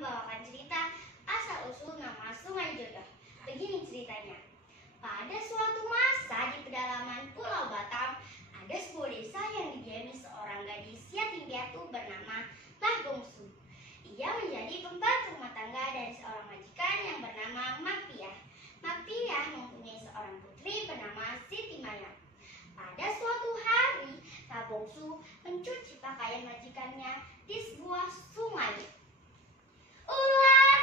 membawakan cerita asal-usul nama Sungai Jodoh. Begini ceritanya. Pada suatu masa di pedalaman Pulau Batam, ada sebuah desa yang didiami seorang gadis yatim piatu bernama Mah Bungsu. Ia menjadi pembantu rumah tangga dari seorang majikan yang bernama Mak Piah. Mak Piah mempunyai seorang putri bernama Siti Maya. Pada suatu hari, Mah Bungsu mencuci pakaian majikannya di sebuah sungai. "Ular!"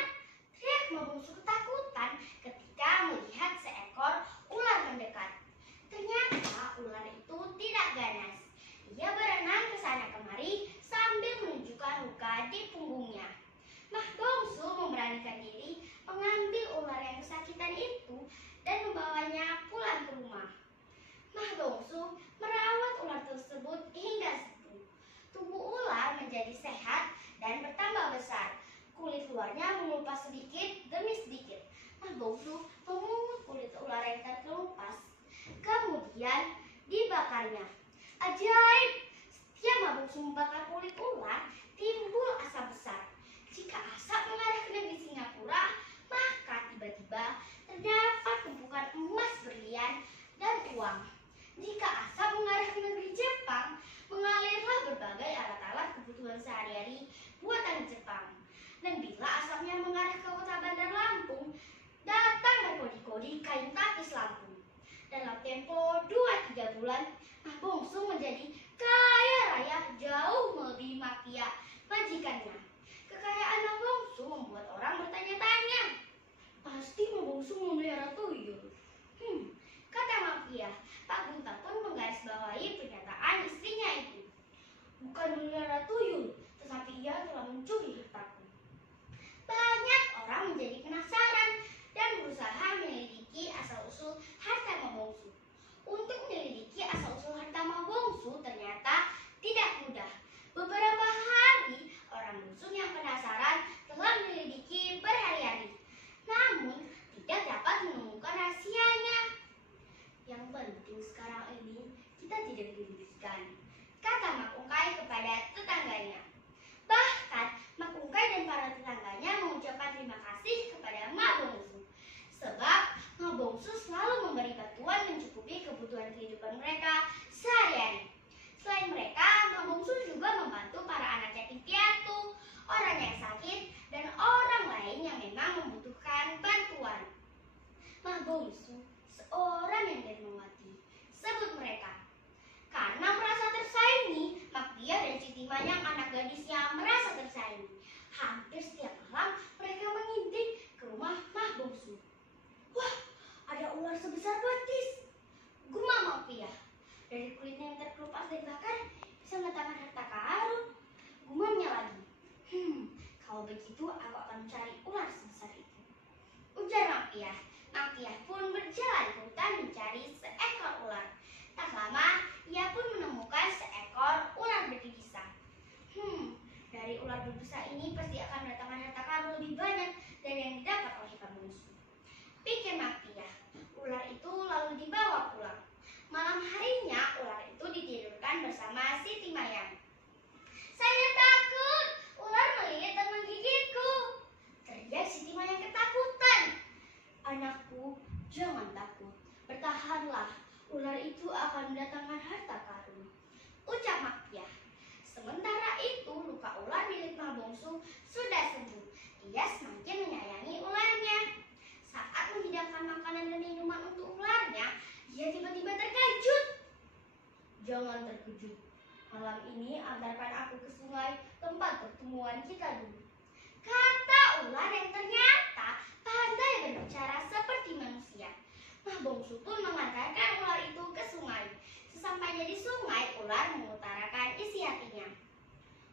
teriak Mah Bungsu ketakutan ketika melihat seekor ular mendekat. Ternyata ular itu tidak ganas. Ia berenang ke sana kemari sambil menunjukkan luka di punggungnya. Mah Bungsu memberanikan diri mengambil ular yang kesakitan itu dan membawanya pulang ke rumah. Mah Bungsu merawat ular tersebut hingga sembuh. Tubuh ular menjadi sehat dan bertambah besar. Kulit luarnya mengelupas sedikit demi sedikit. Mah Bungsu memungut kulit ular yang terkelupas, kemudian dibakarnya. Ajaib! Setiap Mah Bungsu membakar kulit ular, timbul asap besar. Jika asap mengarah ke negeri Singapura, maka tiba-tiba terdapat tumpukan emas, berlian, dan uang. Jika asap mengarah ke negeri Jepang, mengalirlah berbagai alat-alat kebutuhan sehari-hari buatan Jepang. Dan bila asapnya mengarah ke kota Bandar Lampung, datang berkodi-kodi kain tapis Lampung. Dalam tempo 2-3 bulan, Mah Bungsu menjadi kaya raya jauh melebihi Mak Piah majikannya. Kekayaan Mah Bungsu membuat orang bertanya-tanya. "Pasti Mah Bungsu memelihara tuyul." Kata Mak Piah. Pak Gunta pun menggarisbawahi pernyataan istrinya itu. "Bukan memelihara tuyul, tetapi ia telah mencuri hartaku." Banyak orang menjadi penasaran dan berusaha menyelidiki asal-usul harta Mah Bungsu. Untuk menyelidiki asal-usul harta Mah Bungsu ternyata tidak mudah. Beberapa hari, orang dusun yang penasaran telah menyelidiki berhari-hari, namun tidak dapat menemukan rahasianya. "Yang penting sekarang ini kita tidak dirugikan," kata Mak Ungkai kepada tetangganya. Bahkan Mak Ungkai dan para tetangganya mengucapkan terima kasih kepada Mah Bungsu, sebab Mah Bungsu selalu memberi bantuan mencukupi kebutuhan kehidupan mereka sehari-hari. Selain mereka, Mah Bungsu juga membantu para anak yatim piatu, orang yang sakit, dan orang lain yang memang membutuhkan bantuan. Mah Bungsu seorang yang dermawati, sebut mereka. Karena merasa tersaingi, Mak Piah dan Siti Maya anak gadisnya merasa tersaingi. Hampir setiap malam mereka mengintip ke rumah Mah Bungsu. "Wah, ada ular sebesar betis," gumam Mak Piah. "Dari kulitnya yang terkelupas dan bakar bisa mendatangkan harta karun," gumamnya lagi. "Kalau begitu aku akan mencari ular sebesar itu," ujar Mak Piah. Mak Piah pun berjalan ke hutan mencari seekor ular. Tak lama, ia pun menemukan seekor ular berbisa. Dari ular berbisa ini pasti akan mendatangkan harta karun lebih banyak dari yang didapat oleh Mah Bungsu, pikir Mak Piah. Ular itu lalu dibawa pulang. Malam harinya, ular itu ditidurkan bersama Siti Maya. "Saya takut, ular melilit dan menggigitku," teriak Siti Maya ketakutan. "Anakku, jangan takut, bertahanlah. Ular itu akan mendatangkan harta karun," ucap Mak Piah. Sementara itu, luka ular milik Mah Bungsu sudah sembuh. Ia semakin menyayangi ularnya. Saat menghidangkan makanan dan minuman untuk ularnya, ia tiba-tiba terkejut. "Jangan terkejut. Malam ini antarkan aku ke sungai tempat pertemuan kita dulu," kata ular yang ternyata pandai berbicara seperti manusia. Mah Bungsu pun mengantarkan ular itu ke sungai. Sesampainya di sungai, ular mengutarakan isi hatinya.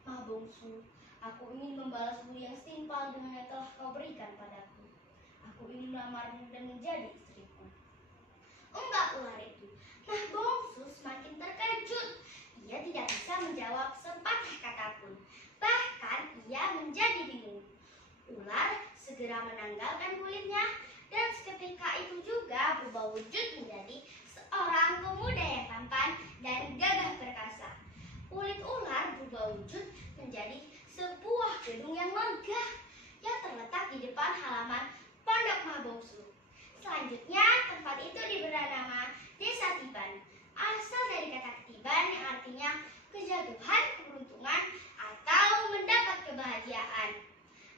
"Mah Bungsu, aku ingin membalas budi yang setimpal dengan yang telah kau berikan padaku. Aku ingin melamarmu dan menjadi istriku," ungkap ular itu. Mah Bungsu semakin terkejut. Ia tidak bisa menjawab sepatah kata pun. Bahkan ia menjadi bingung. Ular segera menanggalkan kulitnya dan seketika itu juga berubah wujud menjadi seorang pemuda yang tampan dan gagah perkasa. Kulit ular berubah wujud menjadi sebuah gedung yang megah di depan halaman Pondok Mabongsu. Selanjutnya, tempat itu diberi nama Desa Tiban, asal dari kata ketiban yang artinya kejatuhan, keberuntungan, atau mendapat kebahagiaan.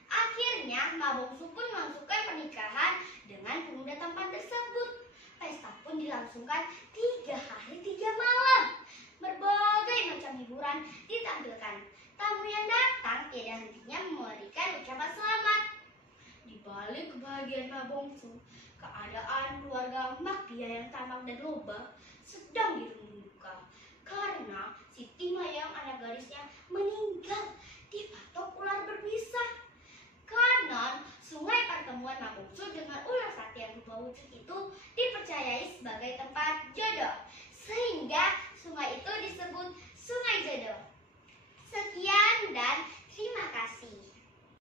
Akhirnya, Mabongsu pun melangsungkan pernikahan dengan pemuda tampan tersebut. Pesta pun dilangsungkan 3 hari 3 malam. Berbagai macam hiburan ditampilkan. Tamu yang datang tidak hentinya memberikan ucapan selamat. Di balik kebahagiaan Mabongsu, keadaan keluarga Makdia yang tamak dan loba sedang dirundung duka karena Siti Mayang, anak gadisnya, meninggal dipatok ular berbisa. Konon, sungai pertemuan Mabongsu dengan ular sakti yang berubah wujud itu dipercayai sebagai tempat jodoh, sehingga sungai itu disebut Sungai Jodoh.